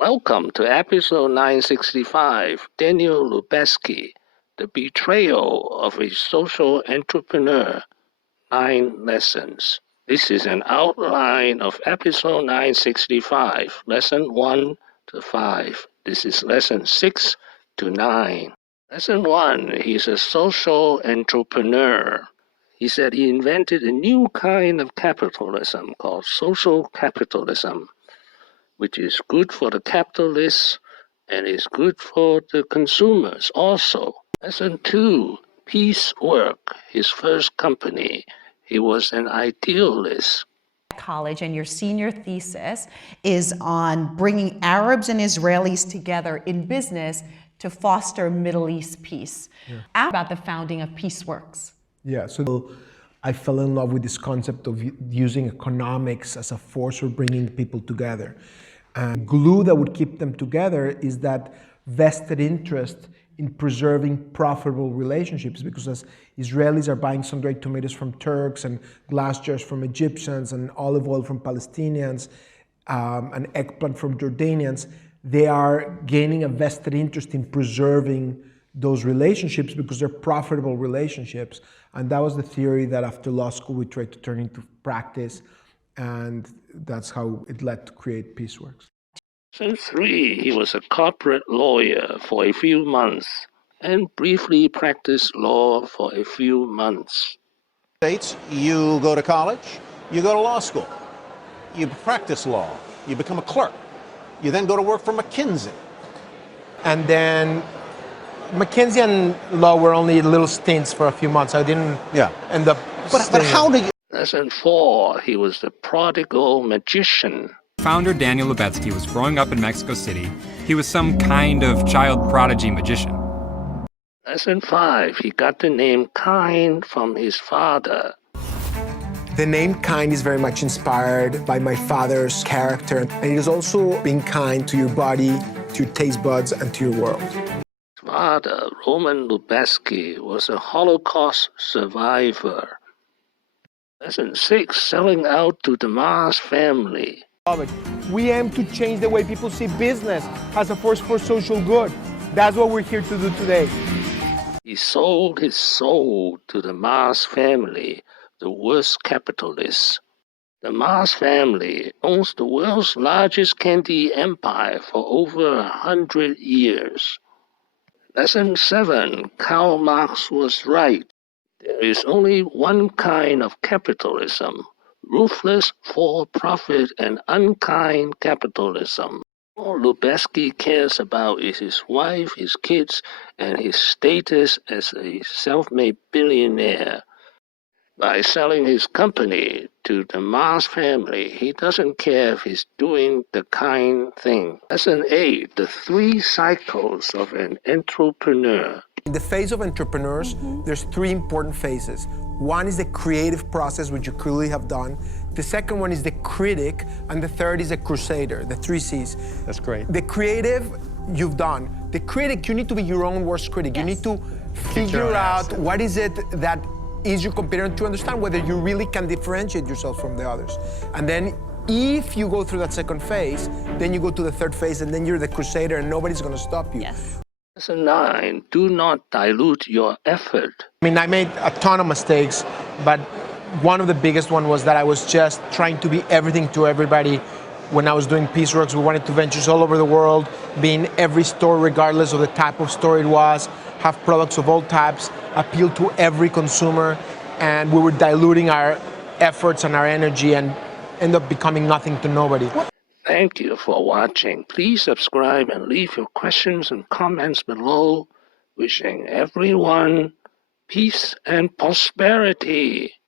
Welcome to episode 965, Daniel Lubetzsky, The Betrayal of a Social Entrepreneur, 9 Lessons. This is an outline of episode 965, lesson 1 to 5. This is lesson 6 to 9. Lesson 1, he's a social entrepreneur. He said he invented a new kind of capitalism called social capitalism, which is good for the capitalists and is good for the consumers also. Lesson 2, piecework, his first company. He was an idealist. College, and your senior thesis is on bringing Arabs and Israelis together in business to foster Middle East peace. About the founding of Peaceworks. Yeah, so I fell in love with this concept of using economics as a force for bringing people together. And glue that would keep them together is that vested interest in preserving profitable relationships, because as Israelis are buying sun-dried tomatoes from Turks and glass jars from Egyptians and olive oil from Palestinians and eggplant from Jordanians, they are gaining a vested interest in preserving those relationships because they're profitable relationships. And that was the theory that after law school we tried to turn into practice, and that's how it led to create Peaceworks. Lesson 3, he was a corporate lawyer for a few months and briefly practiced law for a few months. States, you go to college, you go to law school, you practice law, you become a clerk, you then go to work for McKinsey. And then McKinsey and law were only little stints for a few months. I didn't end up But how do you... Lesson 4, he was the prodigal magician. Founder Daniel Lubetzsky was growing up in Mexico City. He was some kind of child prodigy magician. Lesson 5, he got the name Kind from his father. The name Kind is very much inspired by my father's character, and it is also being kind to your body, to your taste buds, and to your world. His father, Roman Lubetzsky, was a Holocaust survivor. Lesson 6, selling out to the Marx family. We aim to change the way people see business as a force for social good. That's what we're here to do today. He sold his soul to the Marx family, the worst capitalists. The Marx family owns the world's largest candy empire for over 100 years. Lesson 7, Karl Marx was right. There is only one kind of capitalism: ruthless, for-profit, and unkind capitalism. All Lubetzsky cares about is his wife, his kids, and his status as a self-made billionaire. By selling his company to the Marx family, he doesn't care if he's doing the kind thing. Lesson 8, the 3 cycles of an entrepreneur. In the phase of entrepreneurs, there's 3 important phases. One is the creative process, which you clearly have done. The second one is the critic, and the third is the crusader, the 3 C's. That's great. The creative, you've done. The critic, you need to be your own worst critic. Yes. You need to figure out what is it that is your competitor, to understand whether you really can differentiate yourself from the others. And then if you go through that second phase, then you go to the third phase, and then you're the crusader, and nobody's going to stop you. Yes. Lesson 9, do not dilute your effort. I mean, I made a ton of mistakes, but one of the biggest one was that I was just trying to be everything to everybody. When I was doing Peaceworks, we wanted to ventures all over the world, be in every store regardless of the type of store it was, have products of all types, appeal to every consumer, and we were diluting our efforts and our energy and end up becoming nothing to nobody. Thank you for watching. Please subscribe and leave your questions and comments below. Wishing everyone peace and prosperity.